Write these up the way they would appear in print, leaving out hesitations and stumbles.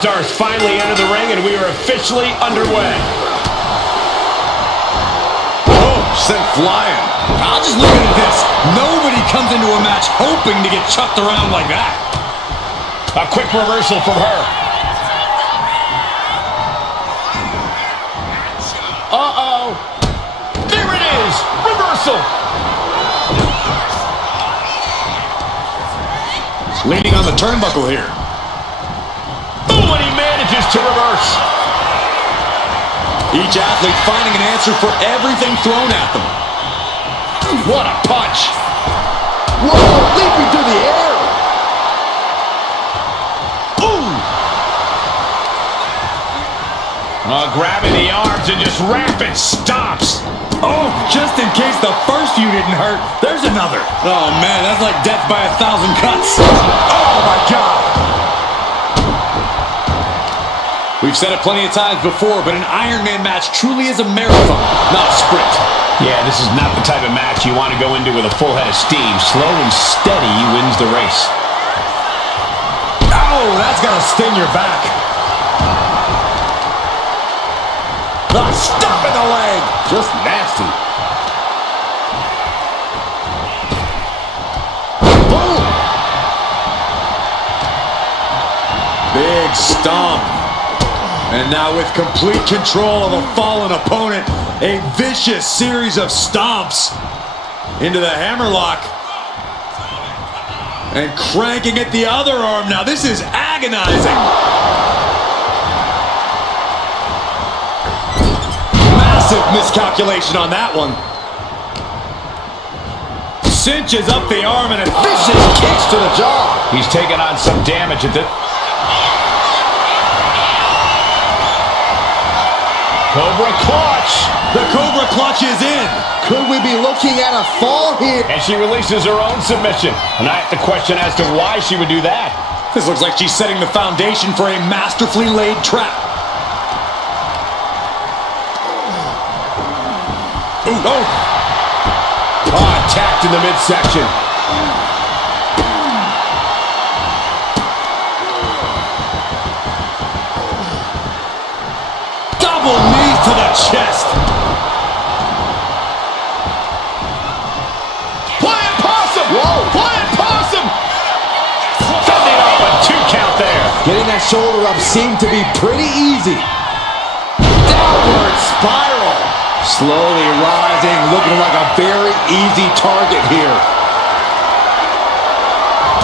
Stars finally enter the ring, and we are officially underway. Oh, sent flying. I'll just look at this. Nobody comes into a match hoping to get chucked around like that. A quick reversal from her. Uh-oh. There it is. Reversal. Leaning on the turnbuckle here. Boom, and he manages to reverse. Each athlete finding an answer for everything thrown at them. What a punch. Whoa, leaping through the air. Ooh. Grabbing the arms and just rapid stomps. Oh, just in case the first few didn't hurt, there's another. Oh, man, that's like death by 1,000 cuts. Oh, my God. We've said it plenty of times before, but an Iron Man match truly is a marathon, not a sprint. Yeah, this is not the type of match you want to go into with a full head of steam. Slow and steady wins the race. Oh, that's got to sting your back. The stop in the leg. Just nasty. Boom. Big stomp. And now with complete control of a fallen opponent, a vicious series of stomps into the hammerlock. And cranking at the other arm. Now this is agonizing. Massive miscalculation on that one. Cinches up the arm and a Vicious kicks to the jaw. He's taking on some damage at this. Cobra clutch. The Cobra clutch is in. Could we be looking at a fall here? And she releases her own submission. And I have to question as to why she would do that. This looks like she's setting the foundation for a masterfully laid trap. Ooh, oh. Oh, attacked in the midsection. Double knees to the chest. Flying possum! Whoa. Flying possum! Fending off a 2 count there. Getting that shoulder up seemed to be pretty easy. Downward spiral. Slowly rising, looking like a very easy target here.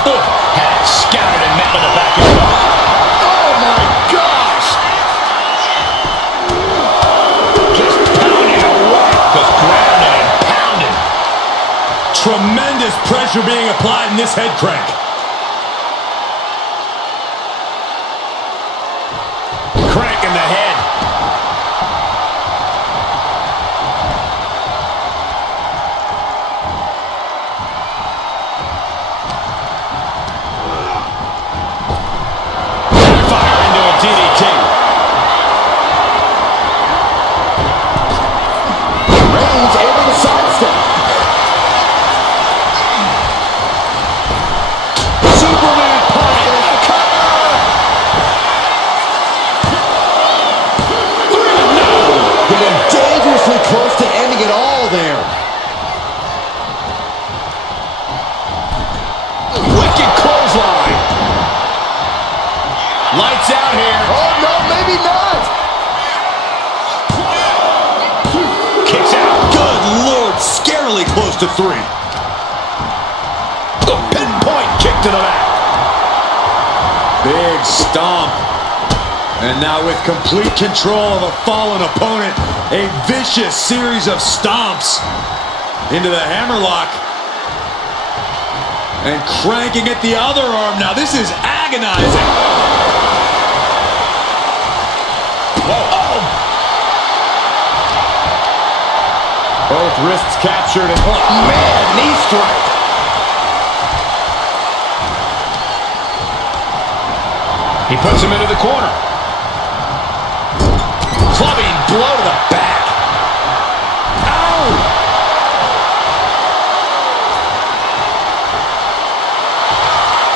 Had scouted and met with the back of the arm. Oh my gosh! Just pounding away. Just grounded and pounded. Tremendous pressure being applied in this head crank. Crank in the head. Fire into a DDT. Reigns able to sidestep. Superman punch and a cover. Getting dangerously close to ending it all there. Wicked clothesline. Lights out here. Oh no, maybe not. Kicks out. Good Lord, scarily close to 3. The pinpoint kick to the back. Big stomp. And now with complete control of a fallen opponent, a vicious series of stomps into the hammerlock. And cranking at the other arm. Now this is agonizing. Whoa. Oh. Both wrists captured and Man, knee strike. He puts him into the corner. Clubbing blow to the back. Ow!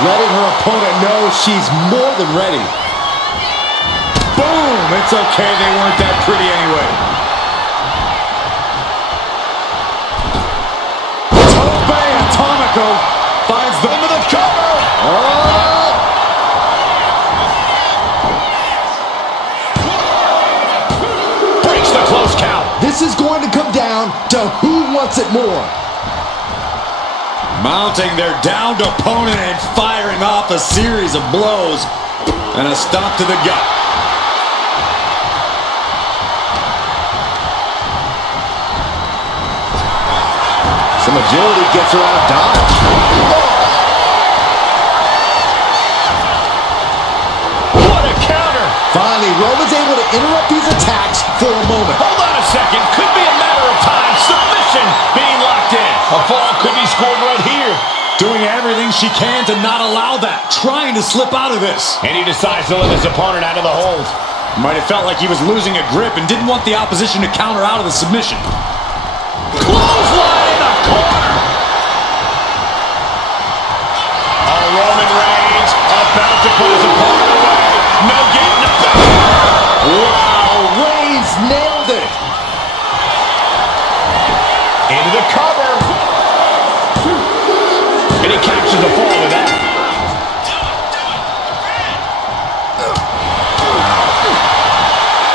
Letting her opponent know she's more than ready. It's okay, they weren't that pretty anyway. Tope Atomico finds the end of the cover. Oh! Breaks the close count. This is going to come down to who wants it more. Mounting their downed opponent and firing off a series of blows and a stomp to the gut. Some agility gets her out of dodge. What a counter. Finally, Roman's able to interrupt these attacks for a moment. Hold on a second. Could be a matter of time. Submission being locked in. A fall could be scored right here. Doing everything she can to not allow that. Trying to slip out of this. And he decides to let his opponent out of the hold. Might have felt like he was losing a grip and didn't want the opposition to counter out of the submission. Clothesline in the corner. Oh, Roman Reigns about to put his opponent away. No getting up. Wow, Reigns nailed it. Into the cover. And he captures the fall with that.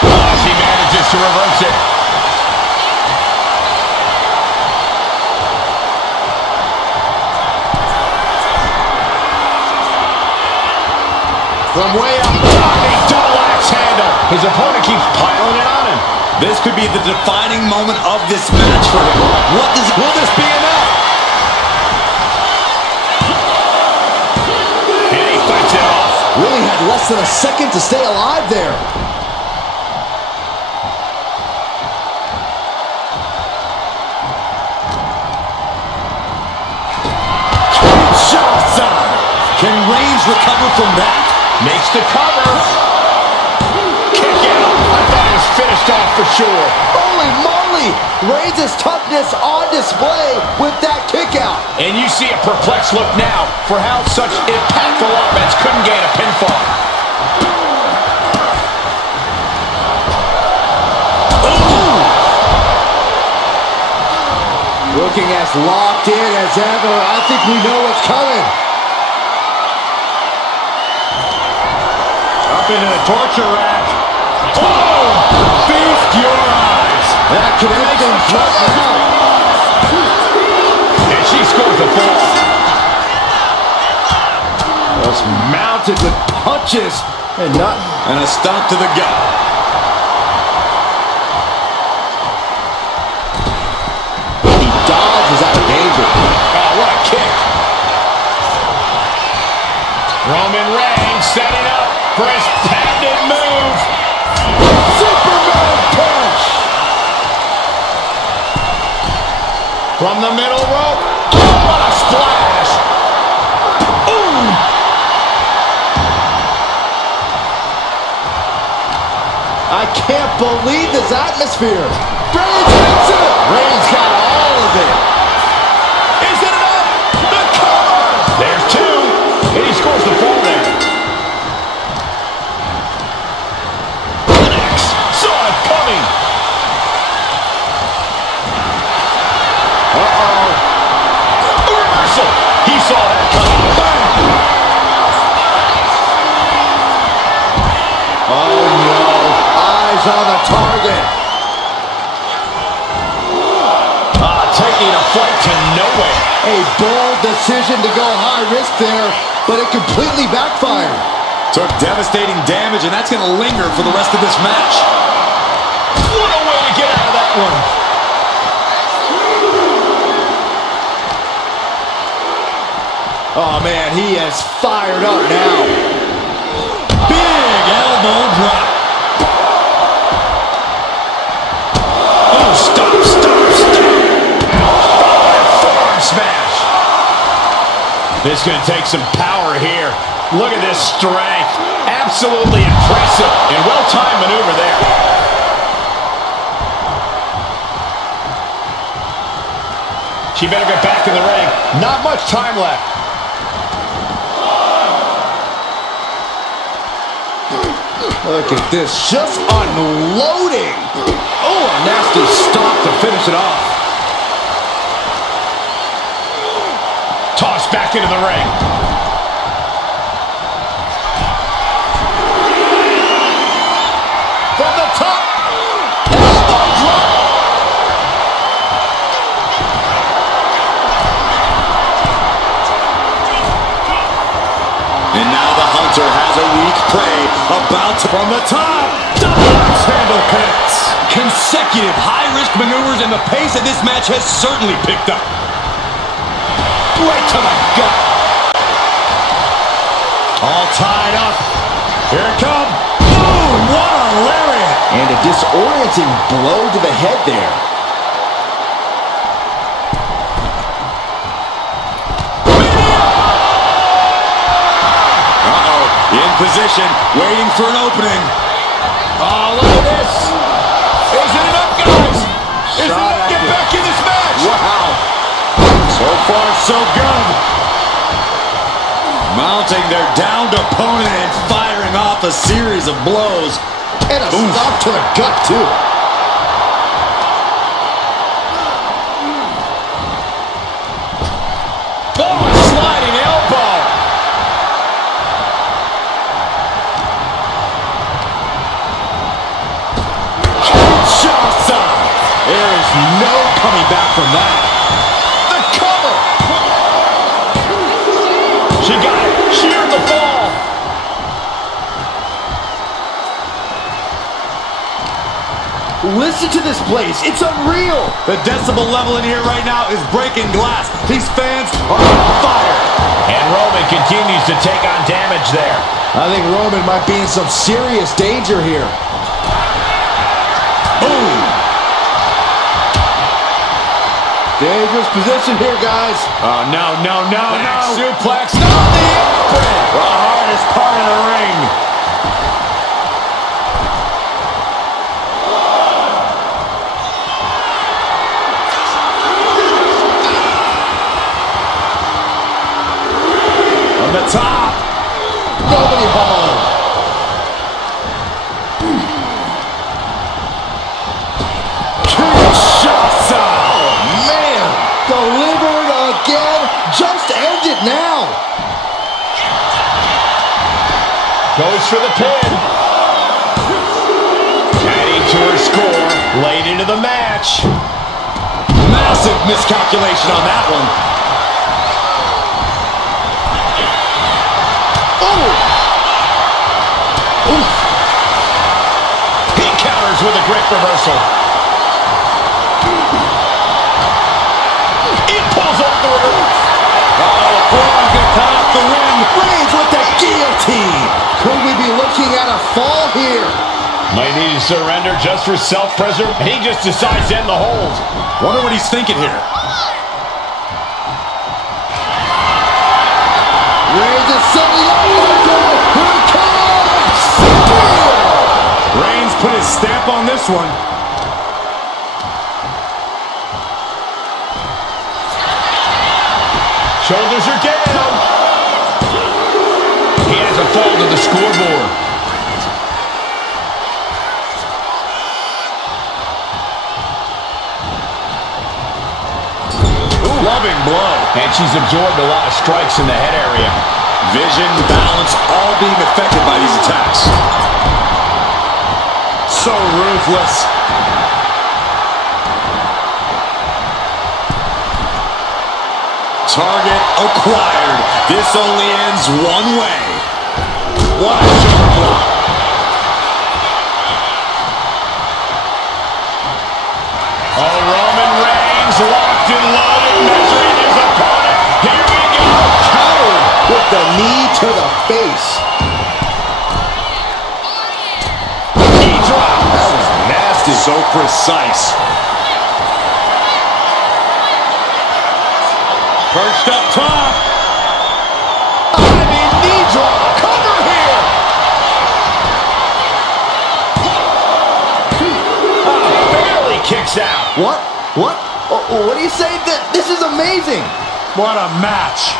Oh, she manages to reverse it. From way up, a double axe handle. His opponent keeps piling it on him. This could be the defining moment of this match for him. Will this be enough? And he fights it off. Really had less than a second to stay alive there. Can Reigns recover from that? Makes the cover. Kick out. I thought it was finished off for sure. Holy moly! Reigns' toughness on display with that kick out. And you see a perplexed look now for how such impactful offense couldn't gain a pinfall. Ooh. Looking as locked in as ever. I think we know what's coming. Up into the torture rack. Oh! Feast your eyes. That could end things right now. And she scores the fall. Just mounted with punches and not. And a stomp to the gut. He dodges out of danger. Oh, what a kick. Roman Reigns setting up for his patented move. Superman punch. From the middle rope. Oh, what a splash. Ooh. I can't believe this atmosphere. Reigns hits it. Reigns got all of it. Is it enough? The cover. There's two. And he scores the fall there. Next. Saw it coming. Uh-oh. A reversal. He saw that coming. Oh no. Eyes on the target. Taking a flight to nowhere. A bold decision to go high risk there, but it completely backfired. Took devastating damage, and that's going to linger for the rest of this match. What a way to get out of that one. Oh man, he is fired up now. Big elbow drop. Oh, stop. Forearm smash. This is going to take some power here. Look at this strength. Absolutely impressive. And well-timed maneuver there. She better get back in the ring. Not much time left. Look at this, just unloading. Oh, a nasty stop to finish it off. Tossed back into the ring. From the top. Elbow drop. And now the Hunter has a weak prey about to from the top. Double axe handle connects. Consecutive high-risk maneuvers, and the pace of this match has certainly picked up. Right to the gut. All tied up. Here it comes. Boom! What a lariat! And a disorienting blow to the head there. Uh-oh. In position, waiting for an opening. Oh, look at this. Is it enough, guys? Is it enough to get back in this match? Wow. So far, so good. Mounting their downed opponent and firing off a series of blows. And a stop to the gut, too. Oh, a sliding elbow. Kinshasa. There is no coming back from that. The cover. She got it. Sheared the fall. Listen to this place. It's unreal. The decibel level in here right now is breaking glass. These fans are on fire. And Roman continues to take on damage there. I think Roman might be in some serious danger here. Boom. Dangerous position here, guys. Oh, no, no, no, Back no. suplex. Not the apron. The hardest part of the ring. On the top. Nobody home. Kinshasa. Man, delivered again. Just end it now. Goes for the pin. Adding to her score. Late into the match. Massive miscalculation on that one. He counters with a great reversal. He pulls off the reverse. Uh-oh, Braun's gonna cut off the win. Reigns with the guillotine. Could we be looking at a fall here? Might need to surrender just for self-preservation. He just decides to end the hold. Wonder what he's thinking here. Reigns is setting up. Here it comes. Reigns put his stamp on this one. Shoulders are down. He has a fall to the scoreboard. Loving blow. And she's absorbed a lot of strikes in the head area. Vision, balance, all being affected by these attacks. So ruthless. Target acquired. This only ends one way. What a shoulder blow. Oh, Roman Reigns locked and loaded, measuring his opponent. Here we go. Countered with the knee to the face. Knee drop. That was nasty. So precise. Perched up top. Diving knee drop. Cover here. Barely kicks out. What? What? What do you say? This is amazing. What a match.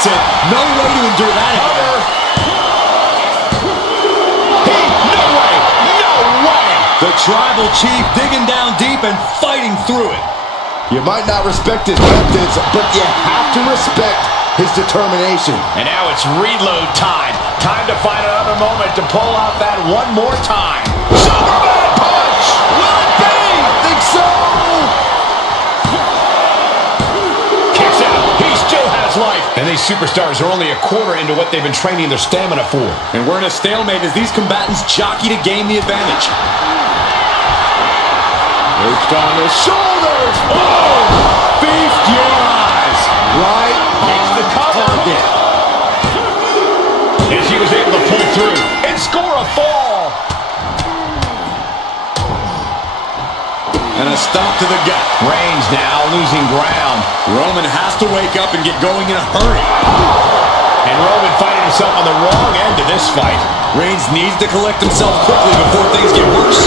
That's it. No way to endure that again. No way! No way! The tribal chief digging down deep and fighting through it. You might not respect his methods, but you have to respect his determination. And now it's reload time. Time to find another moment to pull out that one more time. Superman punch! Will it be? I think so! Kicks out. He still has life. And these superstars are only a quarter into what they've been training their stamina for. And we're in a stalemate as these combatants jockey to gain the advantage. Reached on the shoulders. Oh! Feast your eyes. Right Takes the cover. target. As he was able to pull through and score a fall. And a stomp to the gut. Reigns now losing ground. Roman has to wake up and get going in a hurry. And Roman finding himself on the wrong end of this fight. Reigns needs to collect himself quickly before things get worse.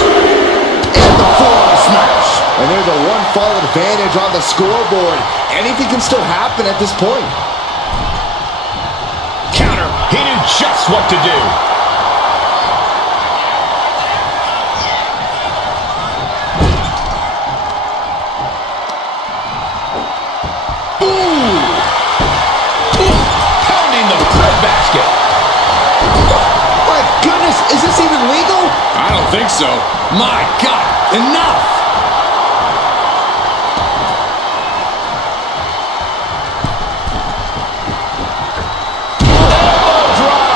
And the forearm smash. And there's a one-fall advantage on the scoreboard. Anything can still happen at this point. Counter. He knew just what to do. Pounding the breadbasket. My goodness, is this even legal? I don't think so. My God, enough! Elbow drop.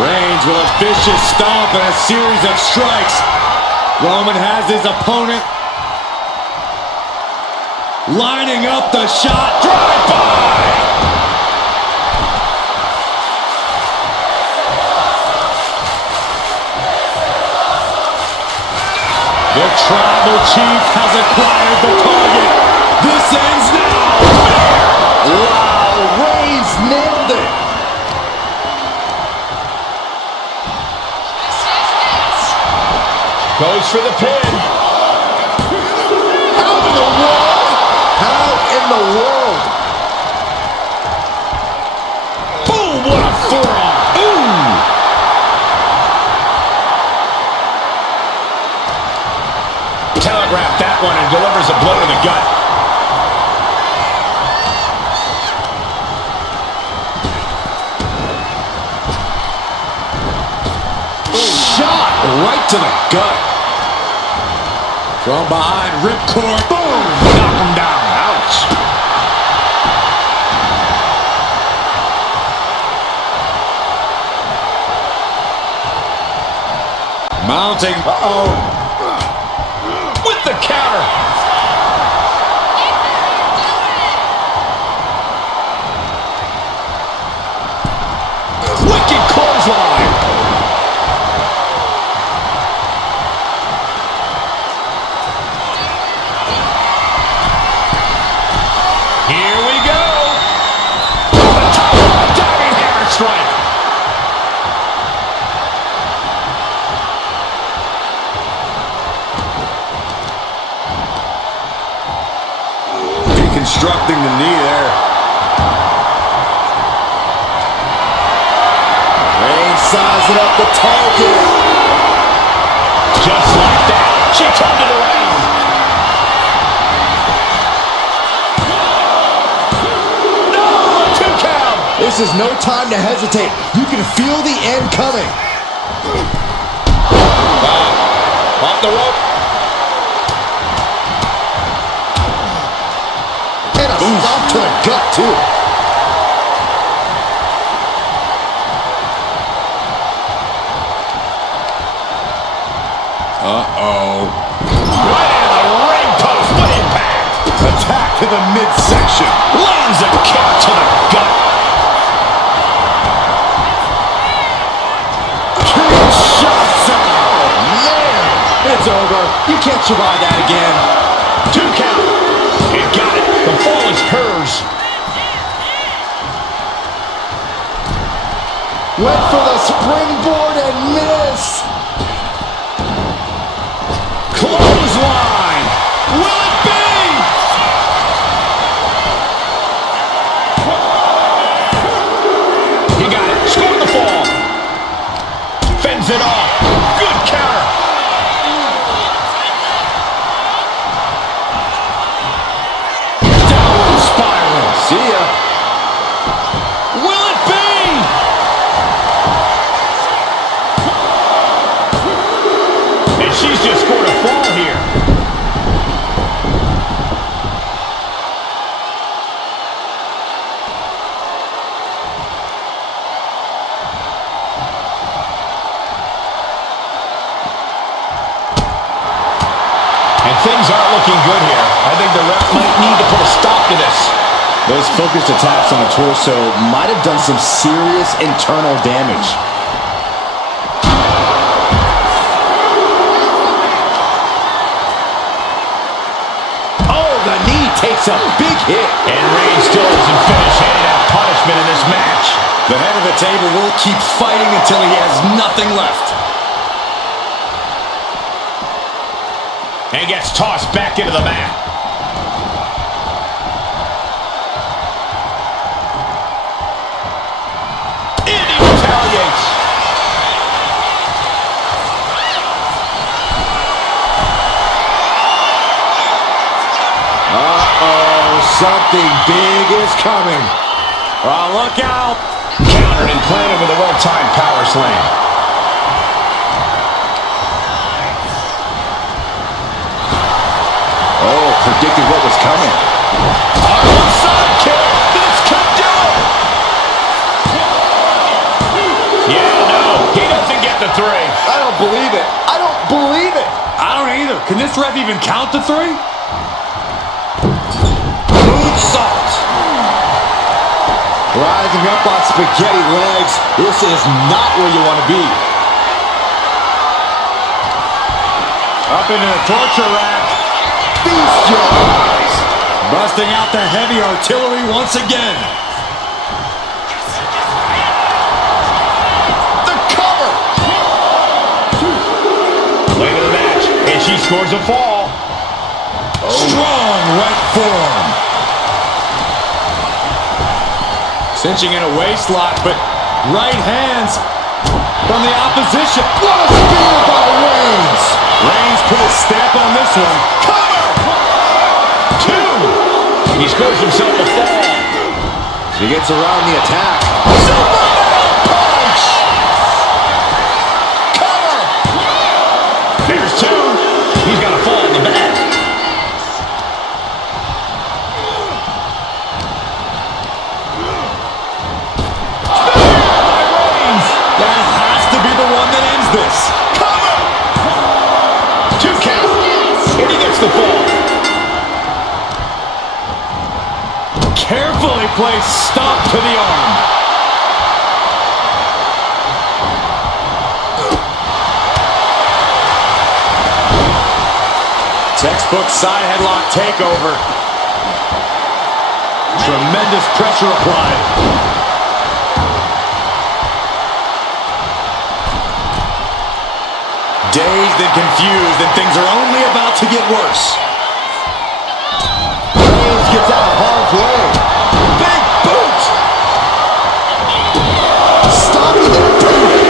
Reigns with a vicious stomp and a series of strikes. Roman has his opponent lining up the shot. Drive by. The tribal chief has acquired the target. This ends now. Wow, Reigns nailed it. Goes for the pin. How in the world? How in the world? Boom, what a forearm. Ooh. Telegraphed that one and delivers a blow to the gut. Shot right to the gut. From behind, ripcord. Boom! Knock him down. Ouch. Mounting. With the counter. Wicked clothesline. Here we go. Off the top of a diving hammer strike. Deconstructing the knee there. Reigns sizing up the target. Just like that, she turned it around. No, 2 count. This is no time to hesitate. You can feel the end coming. Off the rope. And a stomp to the gut, too. Uh-oh. Right into the ring post. What impact. Attack to the midsection. Lands a kick to the gut. Two shots out. Man, it's over. You can't survive that again. 2 count. He got it. The fall is hers. Went for the springboard and missed. it off. Good counter. Downward spiral. See ya. Will it be? And she's just scored a fall here. Things aren't looking good here. I think the ref might need to put a stop to this. Those focused attacks on the torso might have done some serious internal damage. Oh, the knee takes a big hit. And Reigns still doesn't finish handing out punishment in this match. The head of the table will keep fighting until he has nothing left. And gets tossed back into the mat. And he retaliates. Uh-oh, something big is coming. Oh, look out. Countered and planted with a well-timed power slam. Oh, predicted what was coming. Side kick. This could do it. Yeah, no. He doesn't get the 3. I don't believe it. I don't believe it. I don't either. Can this ref even count to 3? Moonsault. Rising up on spaghetti legs. This is not where you want to be. Up into the torture rack. Feast your eyes. Busting out the heavy artillery once again. The cover. Late in the match, and she scores a fall. Strong right forearm. Cinching in a waist lock, but right hands from the opposition. What a spear by Reigns. Reigns put a stamp on this one. Cover! 2! He scores himself a fall. She gets around the attack. Superman punch! Cover! There's 2. He's got a fall in the back. That has to be the one that ends this. Cover! 2 count. And he gets the fall. Carefully placed stomp to the arm. Textbook side headlock takeover. Tremendous pressure applied. Dazed and confused, and things are only about to get worse. Reigns gets out of harm's way. Big boot. Stopping the boot.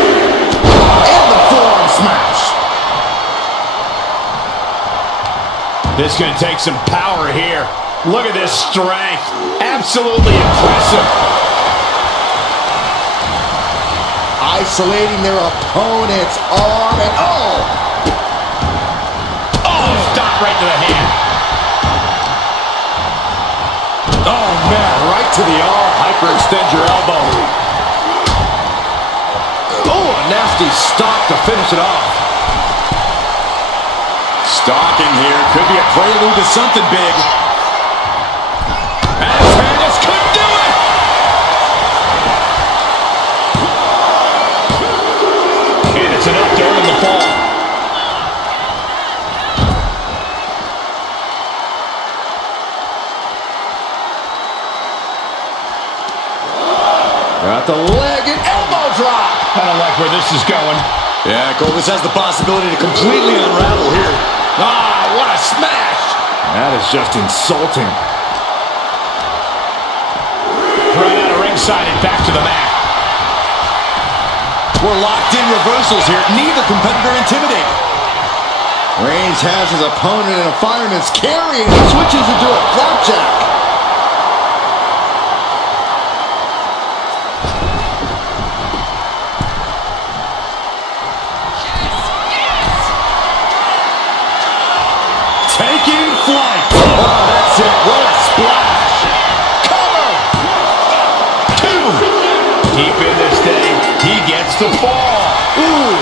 And the forearm smash. This is going to take some power here. Look at this strength. Absolutely impressive. Isolating their opponent's arm and Stop right to the hand. Oh, man, right to the arm. hyperextend your elbow. Oh, a nasty stomp to finish it off. Stalking here. Could be a prelude to something big. And this could do it! And it's enough to earn the fall. Got the leg and elbow drop. I don't like where this is going. Yeah, Cole, this has the possibility to completely unravel here. Ah, what a smash! That is just insulting. Right out of ringside and back to the mat. We're locked in reversals here. Neither competitor intimidated. Reigns has his opponent in a fireman's carry and he switches into a flapjack. Taking flight. Oh, that's it. What a splash. Cover. 2. Deep in this thing. He gets the fall. Ooh.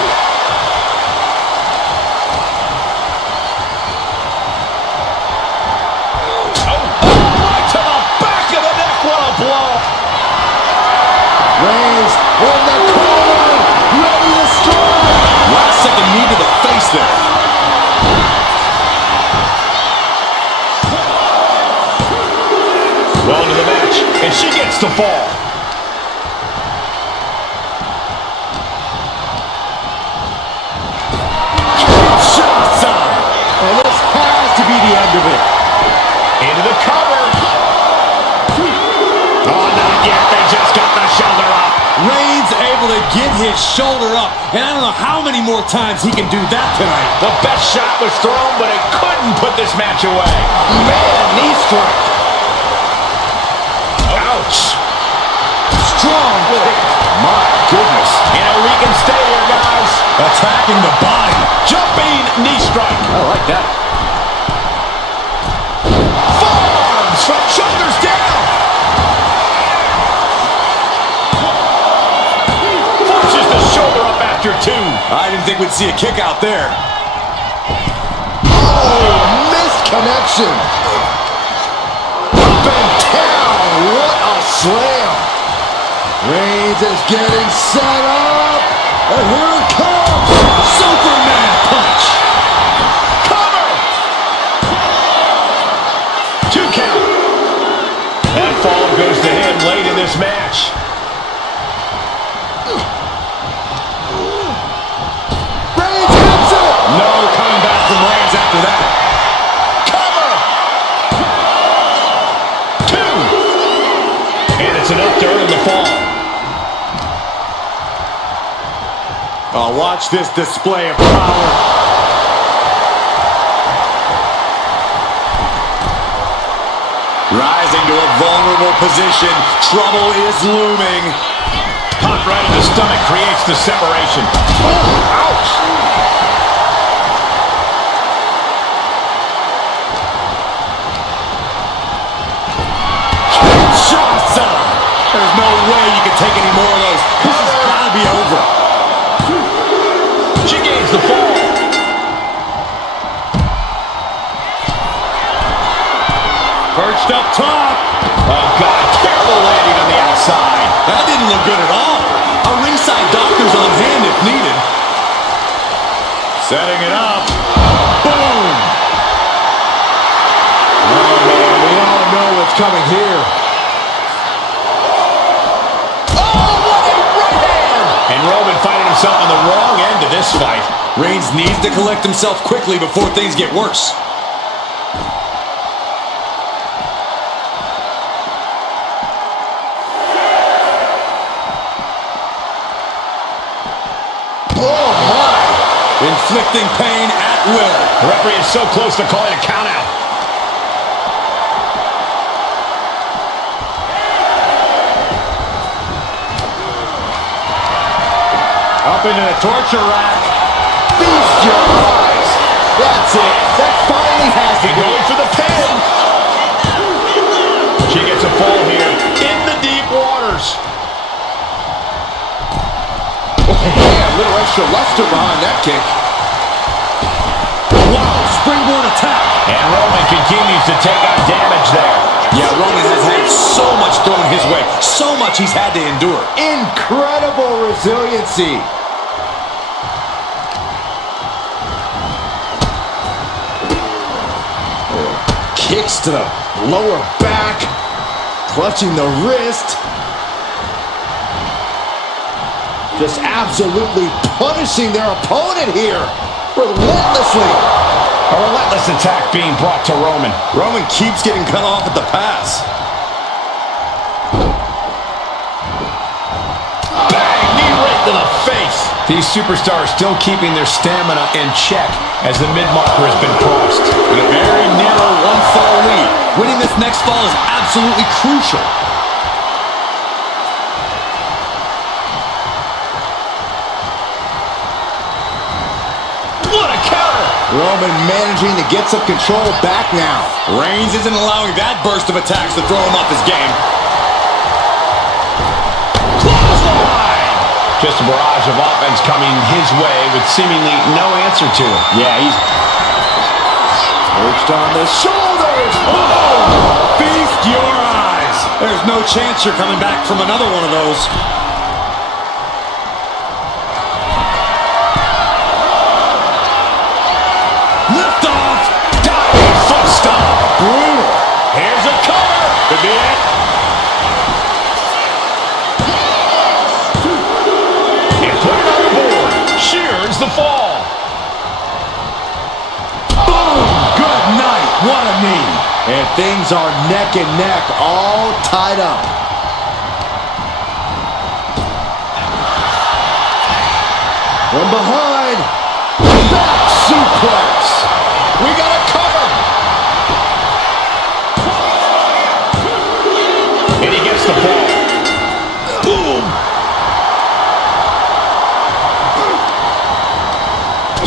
Right to the back of the neck. What a blow. Reigns in the corner. Ready to strike. Last second knee to the face there. Well into the match, and she gets the fall. And this has to be the end of it. Into the cover. Oh, not yet. They just got the shoulder up. Reigns able to get his shoulder up, and I don't know how many more times he can do that tonight. The best shot was thrown, but it couldn't put this match away. Man, knee strike. Ouch. Strong kick. My goodness. You know, we can stay here, guys. Attacking the body. Jumping knee strike. I like that. Forearms from shoulders down. Forces the shoulder up after 2. I didn't think we'd see a kick out there. Oh, missed connection. Up and down. What a slam. Reigns is getting set up. And here it comes. Superman punch. Cover. 2 count. That fall goes to him late in this match. Reigns hits it. No coming back from Reigns after that. Cover. 2. And it's enough to earn the fall. Oh, watch this display of power. Rising to a vulnerable position. Trouble is looming. Punt right in the stomach creates the separation. Oh, ouch. Kinshasa. There's no way you can take any more of those. This has got to be over. She gains the fall. Perched up top. Oh, God. Terrible landing on the outside. That didn't look good at all. A ringside doctor's on hand if needed. Setting it up. Boom. Oh, man, we all know what's coming here. Oh, what a right hand. And Roman finding himself on the wrong end of this fight. Reigns needs to collect himself quickly before things get worse. Oh, my. Inflicting pain at will. The referee is so close to calling a count out. Up into the torture rack. Feast your eyes. That's it. That finally has to go. Going for the pin. She gets a fall here in the deep waters. Yeah, a little extra luster behind that kick. Wow, springboard attack. And Roman continues to take on damage there. Yeah, Roman has had so much thrown his way. So much he's had to endure. Incredible resiliency. Kicks to the lower back. Clutching the wrist. Just absolutely punishing their opponent here. Relentlessly. A relentless attack being brought to Roman. Roman keeps getting cut off at the pass. Bang! Knee right to the face. These superstars still keeping their stamina in check as the mid-marker has been crossed. And a very narrow one-fall lead. Winning this next fall is absolutely crucial. What a counter! Roman managing to get some control back now. Reigns isn't allowing that burst of attacks to throw him off his game. Just a barrage of offense coming his way with seemingly no answer to it. Yeah, he's perched on the shoulders. Oh! Feast your eyes. There's no chance you're coming back from another one of those. Lift off. Diving foot stomp. Brutal. Here's a cover. Could be it. The fall. Boom! Good night. What a knee. And things are neck and neck, all tied up. From behind. Back suplex. We got a cover. And he gets the fall. Boom.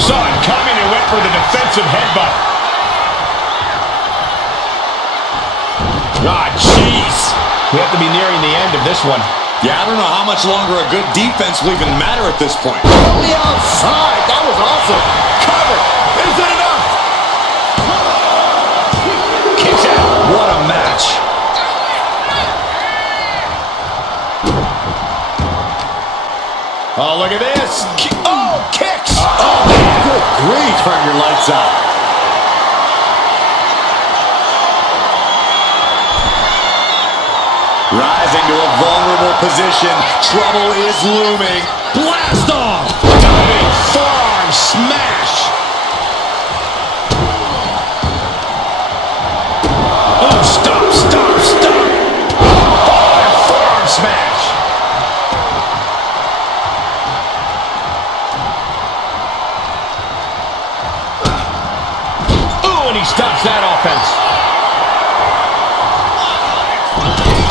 Saw it coming and went for the defensive headbutt. Ah, jeez. We have to be nearing the end of this one. Yeah, I don't know how much longer a good defense will even matter at this point. On the outside. That was awesome. Cover. Is it enough? Kicks out. What a match. Oh, look at this. Oh, kicks. Oh, good grief. Turn your lights out. Rising to a vulnerable position. Trouble is looming. Blast off. Diving forearm smash. Oh, stop. Forearm smash. And he stops that offense.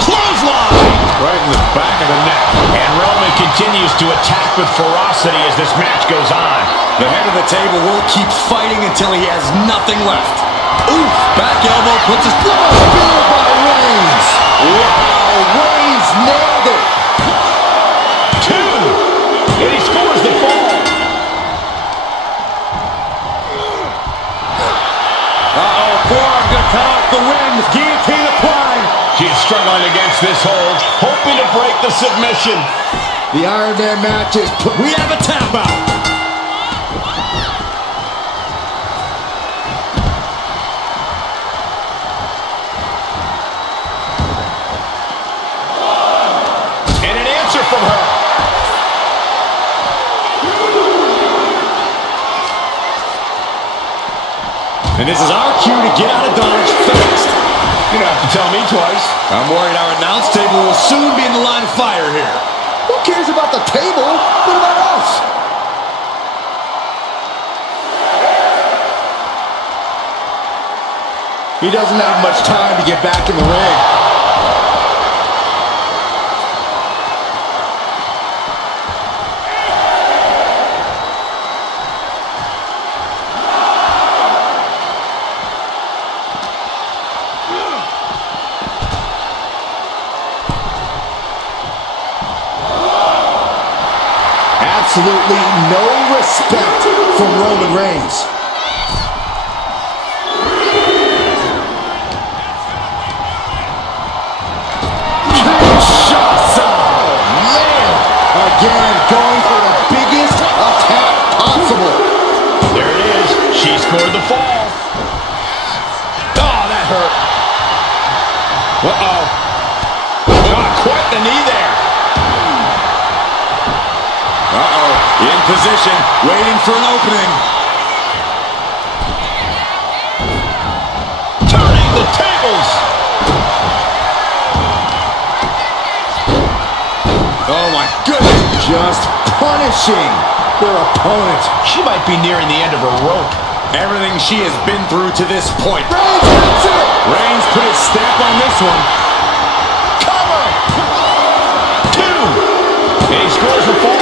Clothesline! Right in the back of the neck. And Roman continues to attack with ferocity as this match goes on. The head of the table will keep fighting until he has nothing left. Oof! Back elbow puts his... Spear by Reigns. Wow, Reigns nailed it. 2. And he scores the fall. Forearm gonna cut off the win. Guillotine applied. She is struggling against this hold, hoping to break the submission. The Iron Man match is... We have a tap out. And an answer from her. And this is our cue to get out of Dodge fast. You don't have to tell me twice. I'm worried our announce table will soon be in the line of fire here. Who cares about the table? What about us? He doesn't have much time to get back in the ring. Absolutely no respect from Roman Reigns. Again, going for the biggest attack possible. There it is. She scored the fall. Oh, that hurt. Uh-oh. Not quite the knee there. Uh-oh. In position, waiting for an opening. Turning the tables. Oh, my goodness. Just punishing their opponent. She might be nearing the end of her rope. Everything she has been through to this point. Reigns hits it! Reigns put his stamp on this one. Cover! 2! And he scores the fall.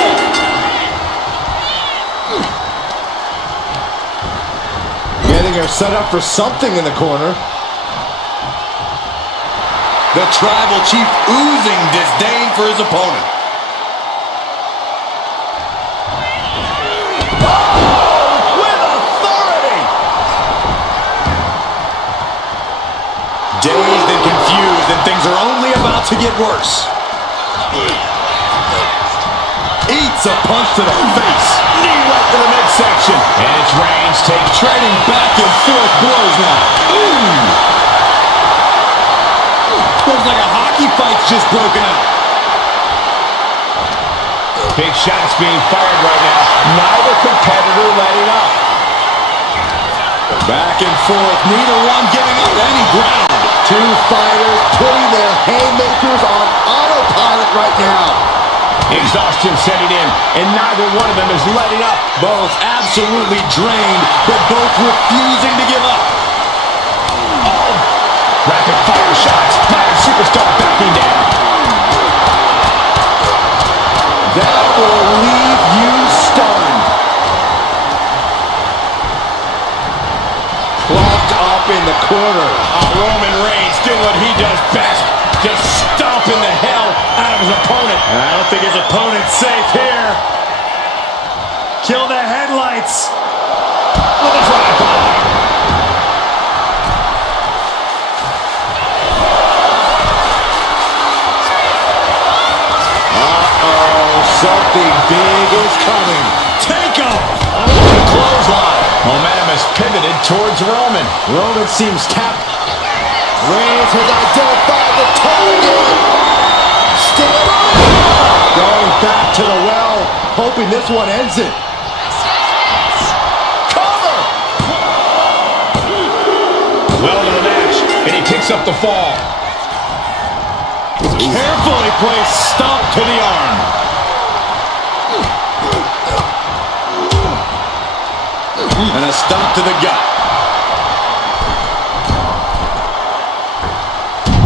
Getting her set up for something in the corner. The Tribal Chief oozing disdain for his opponent. With authority! Dazed and confused, and things are only about to get worse. Eats a punch to the face. Knee right to the midsection. And it's Reigns Trading back and forth blows now. Ooh! Looks like a hockey fight's just broken out. Big shots being fired right now. Neither competitor letting up. Back and forth, neither one giving up any ground. Two fighters putting their haymakers on autopilot right now. Exhaustion setting in, and neither one of them is letting up. Both absolutely drained, but both refusing to give up. Oh, rapid fire shots. Modern superstar backing down. That will leave you stunned. Propped up in the corner. Roman Reigns doing what he does best. Just stomping the hell out of his opponent. I don't think his opponent's safe here. Kill the headlights. With a drive-by. Something big is coming. Take him. Clothesline. Momentum is pivoted towards Roman. Roman seems tapped. Reigns has identified the target. Still going back to the well, hoping this one ends it. Cover! Well to the match, and he picks up the fall. Carefully placed stomp to the arm. And a stomp to the gut.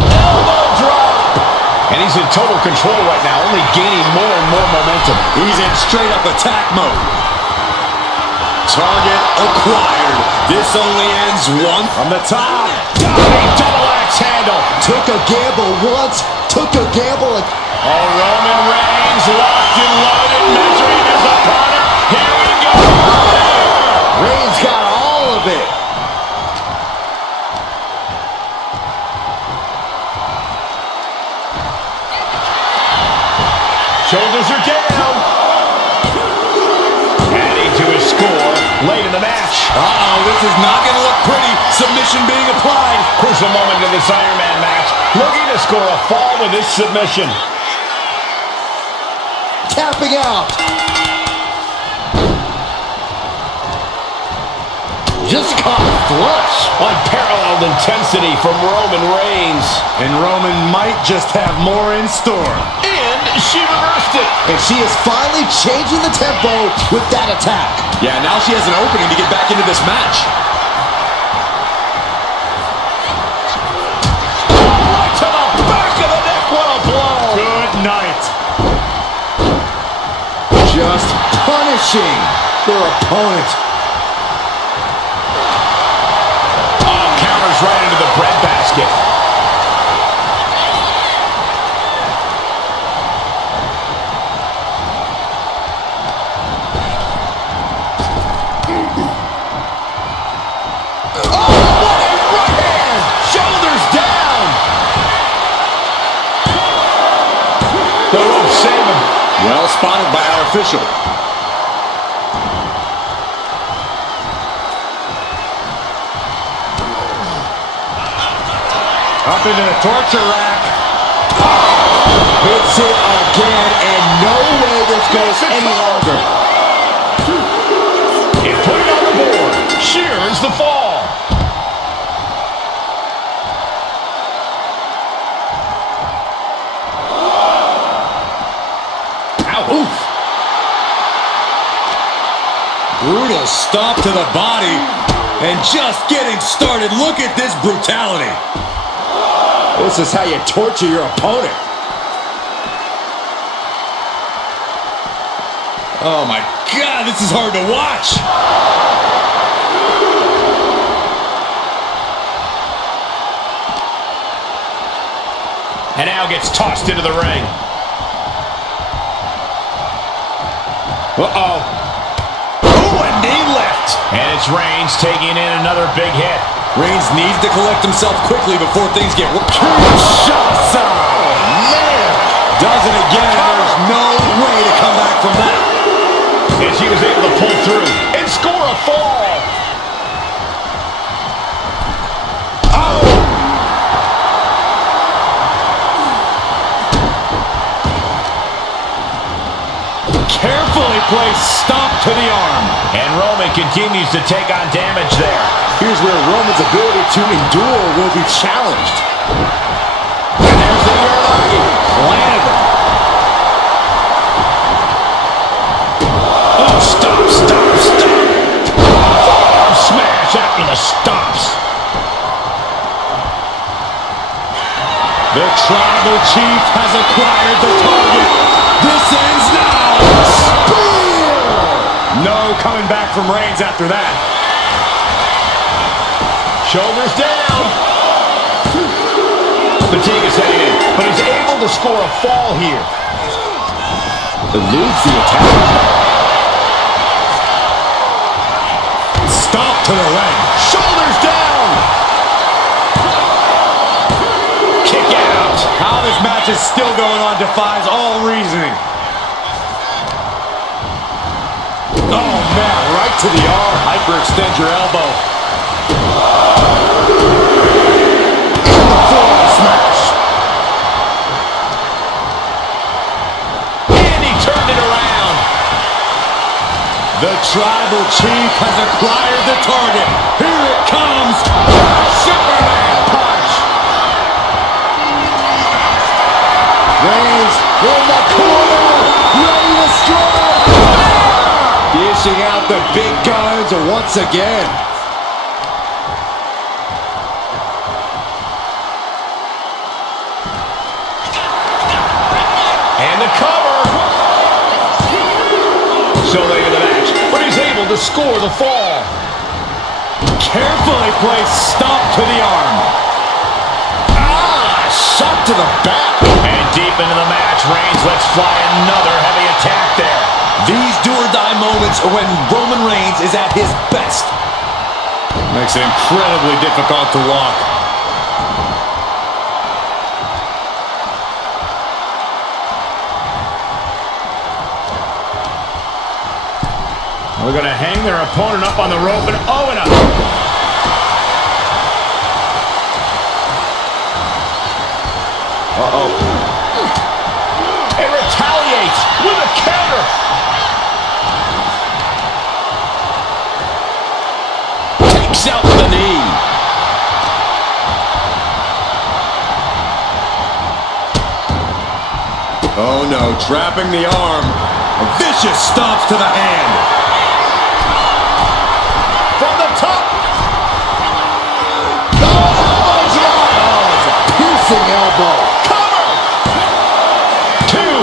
Elbow drop! And he's in total control right now, only gaining more and more momentum. He's in straight up attack mode. Target acquired. This only ends one from the top. Double axe handle. Took a gamble once, took a gamble again. Oh, Roman Reigns locked and loaded, measuring his opponent. Here we go. Reigns got all of it. Shoulders are down. Adding to his score late in the match. Uh-oh, this is not going to look pretty. Submission being applied. Crucial moment in this Iron Man match. Looking to score a fall with this submission. Tapping out. Just caught flush. Unparalleled intensity from Roman Reigns. And Roman might just have more in store. And she reversed it. And she is finally changing the tempo with that attack. Yeah, now she has an opening to get back into this match. Right to the back of the neck. What a blow. Good night. Just punishing their opponent. Counters right into the breadbasket. The rope save him. Well spotted by our official. Up into the torture rack. Hits it again, and no way this goes any longer. And put it on the board. Shears the fall. Ow. Oof. Brutal stop to the body. And just getting started. Look at this brutality. This is how you torture your opponent. Oh my God, this is hard to watch. And now gets tossed into the ring. Uh-oh. Ooh, a knee lift. And it's Reigns taking in another big hit. Reigns needs to collect himself quickly before things get worse. Kinshasa! Oh, man! Does it again, and there's no way to come back from that. And she was able to pull through and score a fall. Carefully placed stomp to the arm. And Roman continues to take on damage there. Here's where Roman's ability to endure will be challenged. And there's the Uranagi. Landed it. Oh, stop. Forearm smash after the stops. The Tribal Chief has acquired the target. This ends now. No coming back from Reigns after that. Shoulders down. Fatigue is setting in, but he's able to score a fall here. Eludes the attack. Stomp to the leg. Shoulders down. Kick out. How this match is still going on defies all reasoning. Oh, man, right to the arm. Hyperextend your elbow. And the forearm smash. And he turned it around. The Tribal Chief has acquired the target. Here it comes. Superman punch. Reigns in the corner. Ready to strike. Dishing out the big guns once again. And the cover. So late in the match, but he's able to score the fall. Carefully placed stomp to the arm. Shot to the back. And deep into the match, Reigns lets fly another heavy attack there. These do-or-die moments are when Roman Reigns is at his best. Makes it incredibly difficult to walk. We're going to hang their opponent up on the rope and and a... Uh-oh. It retaliates with a counter. Takes out the knee. Oh no, trapping the arm. A vicious stomps to the hand. From the top. It's a piercing elbow. Cover. Two.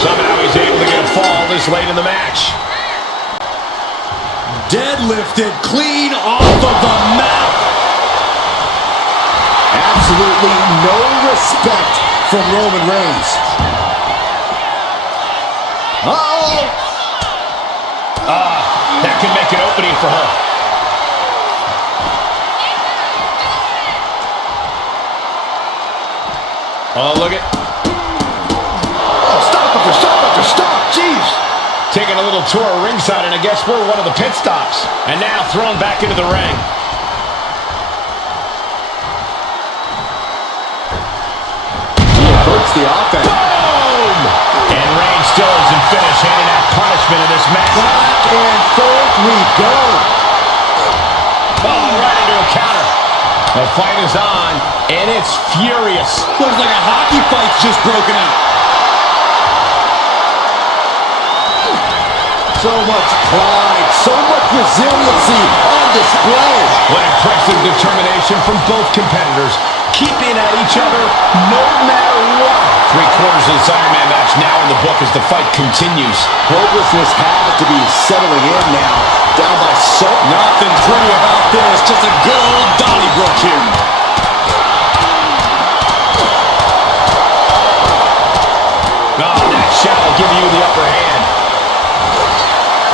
Somehow he's able to get a fall this late in the match. Deadlifted clean off of the mat. Absolutely no respect from Roman Reigns. That could make an opening for her. Oh, look at... Stop. Jeez. Taking a little tour of ringside, and I guess we're one of the pit stops. And now thrown back into the ring. He averts the offense. Boom! And Reigns still isn't finished, handing out punishment in this match. Back and forth we go. Oh, right into a counter. The fight is on, and it's furious. Looks like a hockey fight's just broken out. So much pride So much resiliency on display. What impressive determination from both competitors, keeping at each other no matter what. 3/4 of this Iron Man match now in the book as the fight continues. Hopelessness has to be settling in now. Down by so Nothing pretty about this. Just a good old Donnybrook here. Oh, that shot will give you the upper hand.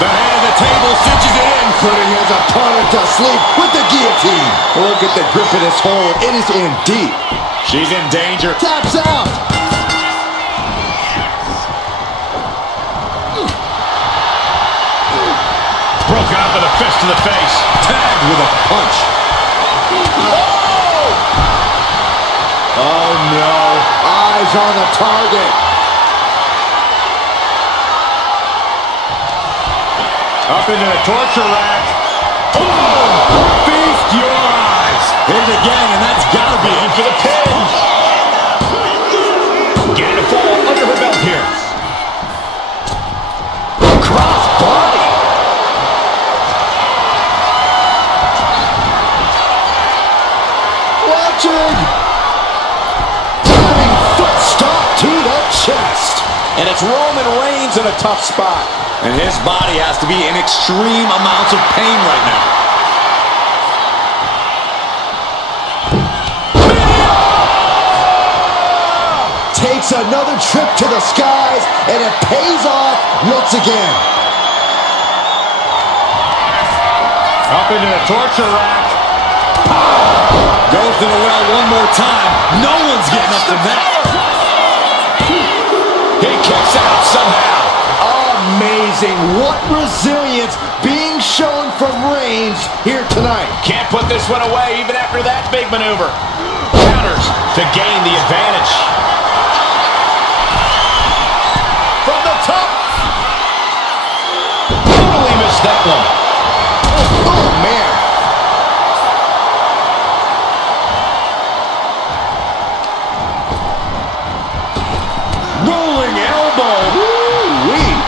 The head of the table cinches it in. putting his opponent to sleep with the guillotine. Look at the grip in his hold. It is in deep. She's in danger. Taps out. Broken up with a fist to the face. Tagged with a punch. Oh no. Eyes on the target. Up into the torture rack. Oh! Feast your eyes. Hit it again, and that's got to be In for the pin. Getting a fall under her belt here. Cross body. Watching. Diving foot stomp to the chest. And it's Roman Reigns in a tough spot. And his body has to be in extreme amounts of pain right now. Takes another trip to the skies, and it pays off once again. Up into the torture rack. Goes to the well one more time. No one's getting up from that. He kicks out somehow. Amazing. What resilience being shown from Reigns here tonight. Can't put this one away even after that big maneuver. Counters to gain the advantage. From the top. Totally missed that one. Oh, man. Rolling elbow. Woo-wee.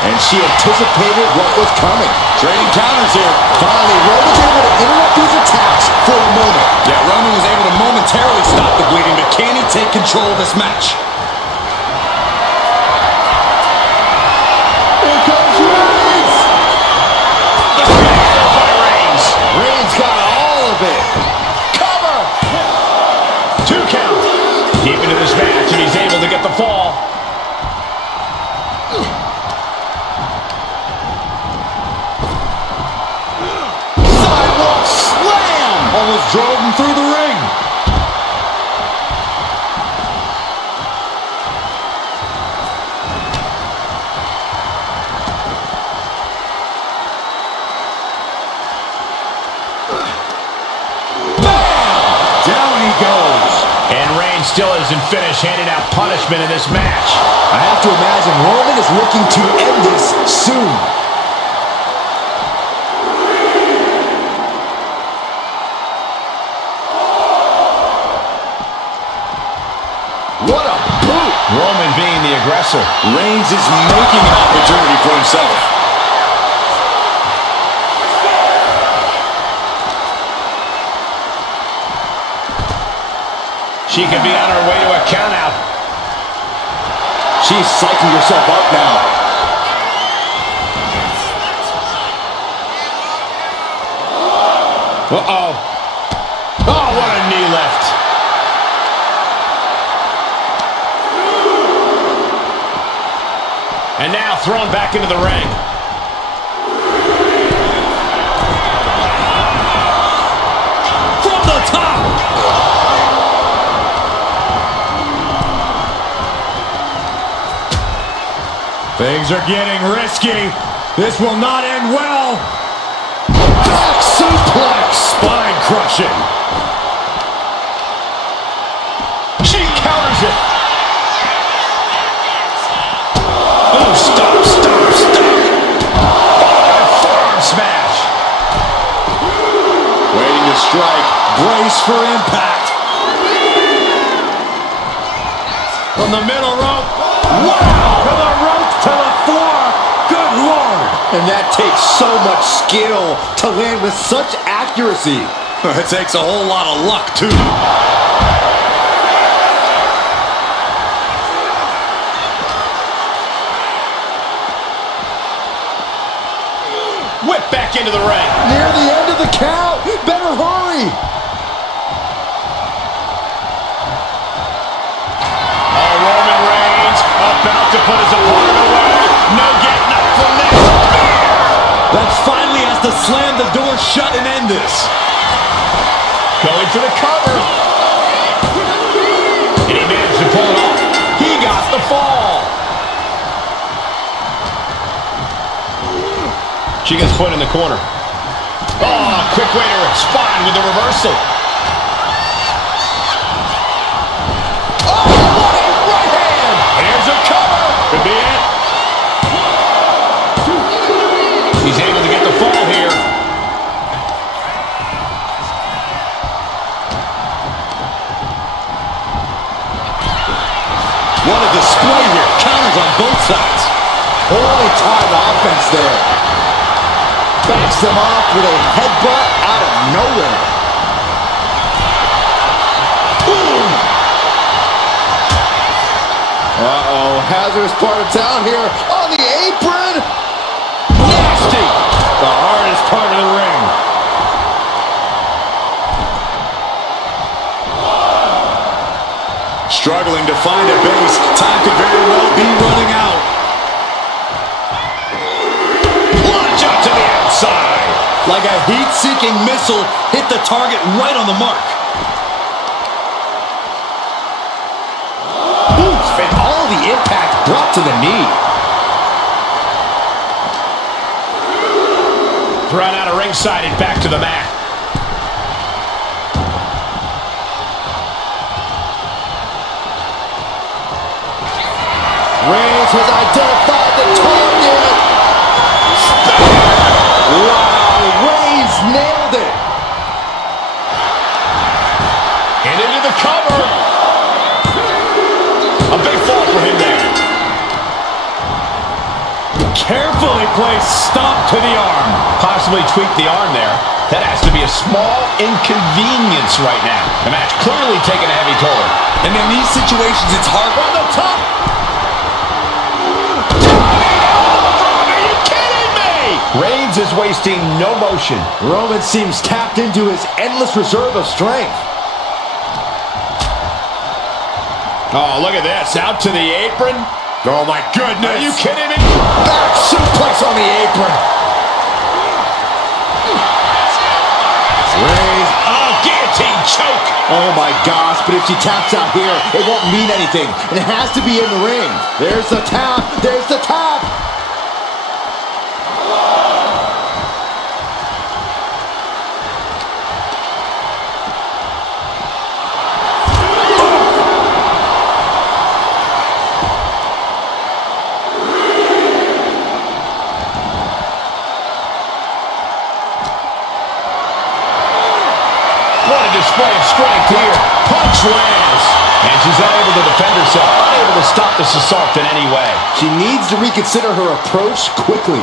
And she anticipated what was coming. Trading counters here. Finally, Roman's able to interrupt these attacks for a moment. Yeah, Roman was able to momentarily stop the bleeding, but can he take control of this match? Here comes Reigns. By Reigns. Reigns got all of it. Cover. 2 count. Deep into this match, and he's able to get the fall. Sidewalk slam. Almost drove him through the ring. Down he goes. And Reigns still isn't finished handing out punishment in this match. I have to imagine Roman is looking to end this soon. What a boot! Roman being the aggressor. Reigns is making an opportunity for himself. She could be on her way to a countout. She's psyching herself up now. Uh-oh. Oh, what a knee lift. And now thrown back into the ring. From the top. Things are getting risky. This will not end well. Back suplex. Spine crushing. She counters it. Oh, stop, stop, stop. Oh, forearm smash. Waiting to strike. Brace for impact. from the middle rope. Wow! To the ropes, to the floor. Good Lord. And that takes so much skill to land with such accuracy. It takes a whole lot of luck, too. Whip back into the ring. Near the end of the count. Better hurry. Oh, Roman Reigns about to put his opponent away. No getting up from this. That finally has to slam the door shut and end this. Going for the cover. And he managed to pull it off. He got the fall. She gets put in the corner. Oh, quick way to respond with the reversal. Oh, what a right hand. Here's a cover. Could be it. He's able to get the fall here. What a display here. Counters on both sides. Holy time offense there. Backs them off with a headbutt out of nowhere. Boom! Uh-oh, hazardous part of town here on the apron. Nasty. The hardest part of the ring. Struggling to find a base. Time could very well be running out. Launch up to the outside. Like a heat-seeking missile, hit the target right on the mark. Oof, and all the impact brought to the knee. Thrown out of ringside and back to the mat. Reigns has identified the target. Wow, Reigns nailed it. And into the cover. A big fall for him there. Carefully placed stomp to the arm. Possibly tweak the arm there. That has to be a small inconvenience right now. The match clearly taking a heavy toll. And in these situations, it's hard. On the top. Are you kidding me? Reigns is wasting no motion. Roman seems tapped into his endless reserve of strength. Oh, look at this. Out to the apron. Oh, my goodness. Are you kidding me? Back suplex on the apron. Reigns. Oh, guillotine choke. Oh my gosh, but if she taps out here, it won't mean anything. And it has to be in the ring. There's the tap. There's the tap. What a display of strength here. Punch lands. And she's unable to defend herself. Unable to stop this assault in any way. She needs to reconsider her approach quickly.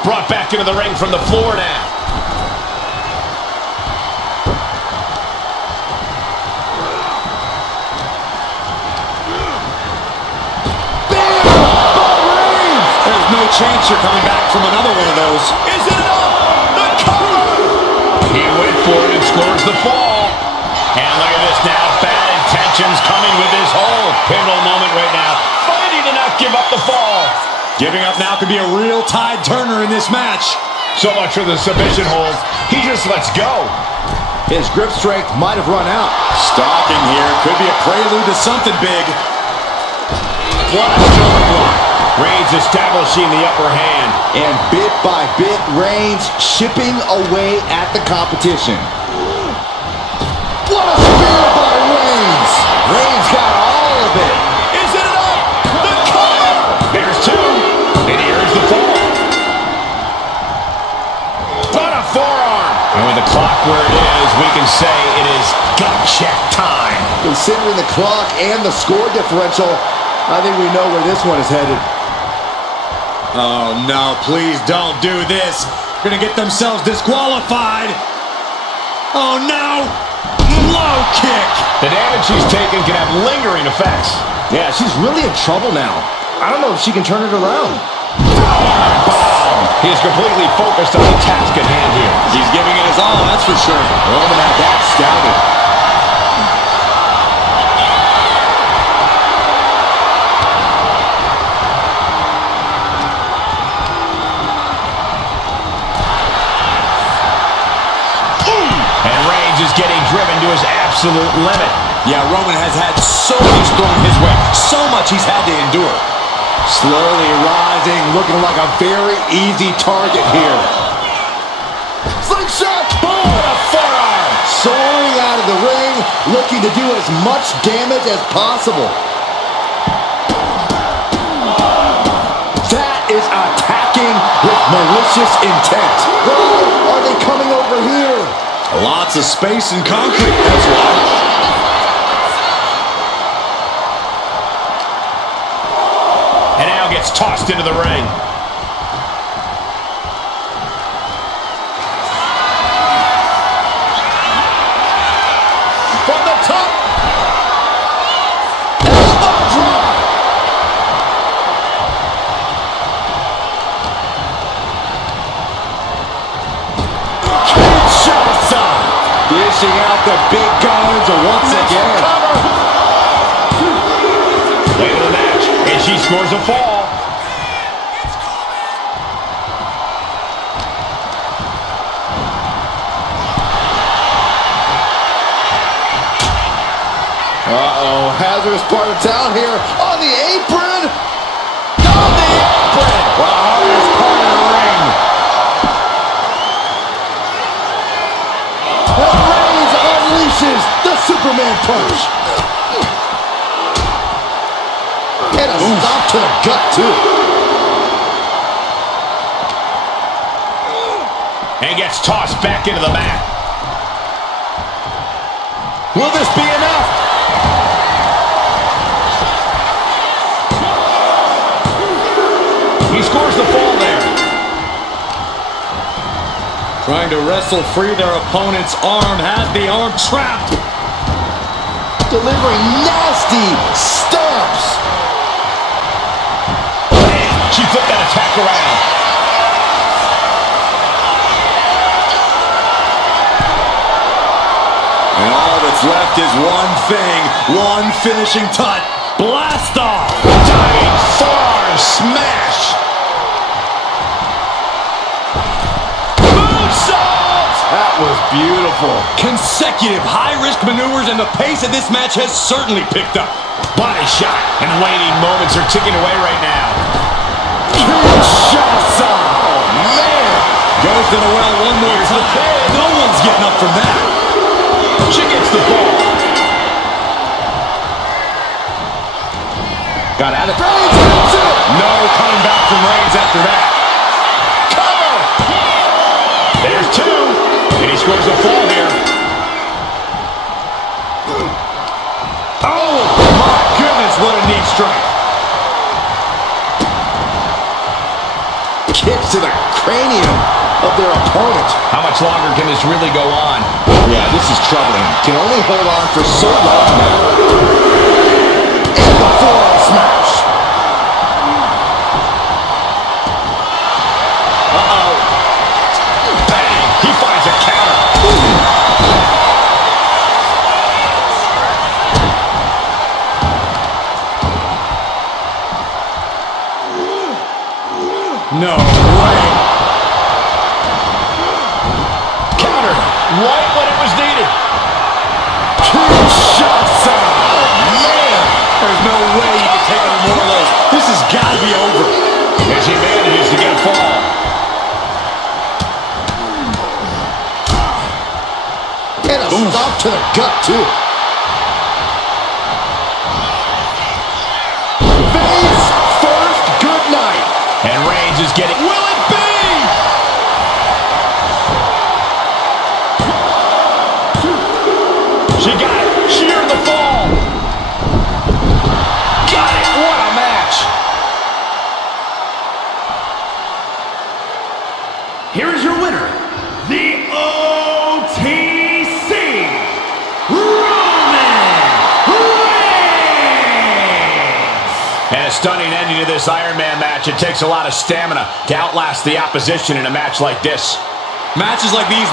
Brought back into the ring from the floor now. There's no chance you're coming back from another one of those. Is it enough? The cover! He went for it and scores the fall. And look at this now. Bad intentions coming with this whole pivotal moment right now. Fighting to not give up the fall. Giving up now could be a real tide turner in this match. So much for the submission hold. He just lets go. His grip strength might have run out. Stalking here could be a prelude to something big. What a shoulder block. Reigns establishing the upper hand. And bit by bit, Reigns chipping away at the competition. What a spear by Reigns! Reigns got all of it. Is it enough? The cover! There's two. And here's the fall. What a forearm. And with the clock where it is, we can say it is gut check time. Considering the clock and the score differential, I think we know where this one is headed. Oh, no, please don't do this. Gonna get themselves disqualified. Oh, no. Low kick. The damage she's taken can have lingering effects. Yeah, she's really in trouble now. I don't know if she can turn it around. He is completely focused on the task at hand here. He's giving it his all, that's for sure. Roman had that scouted. And Reigns is getting driven to his absolute limit. Yeah, Roman has had so much thrown his way, so much he's had to endure. Slowly rising, looking like a very easy target here. Slingshot! Boom! A forearm! Soaring out of the ring, looking to do as much damage as possible. That is attacking with malicious intent. Oh, are they coming over here? Lots of space and concrete, that's why. And now gets tossed into the ring. From the top. Elbow drop. Kinshasa. Dishing out the big guns once again. Late in the match, and she scores a fall. Uh-oh, hazardous part of town here. On the apron. On the apron. The hardest part of the ring. And Reigns unleashes the Superman punch. And a stop to the gut, too. And gets tossed back into the mat. Will this be enough? He scores the fall there. Trying to wrestle free their opponent's arm, has the arm trapped. Delivering nasty stomps. She flipped that attack around. And all that's left is one thing, one finishing touch. Blast off! Diving forearm smash. Moonsault! That was beautiful. Consecutive high-risk maneuvers, and the pace of this match has certainly picked up. Body shot. And waning moments are ticking away right now. Kinshasa! Oh, man! Goes to the well one more time. No one's getting up from that. She gets the ball. Got out of Reigns hits it! No coming back from Reigns after that. Cover! There's two. And he scores a fall here. Oh, my goodness, what a knee strike. Kicks to the cranium of their opponent. How much longer can this really go on? Yeah, this is troubling. Can only hold on for so long now. And the forearm smash. Uh-oh. Bang! He finds a counter. No way. Counter. Right when it was needed. Kinshasa. Man. There's no way you can take any more of those. This has got to be over. As he manages to get a fall. And a stop to the gut, too. Face first, good night. And Reigns is getting... Will it be? She got it. She earned the fall. here is your winner, the OTC Roman Reigns. And a stunning ending to this Iron Man match. It takes a lot of stamina to outlast the opposition in a match like this. Matches like these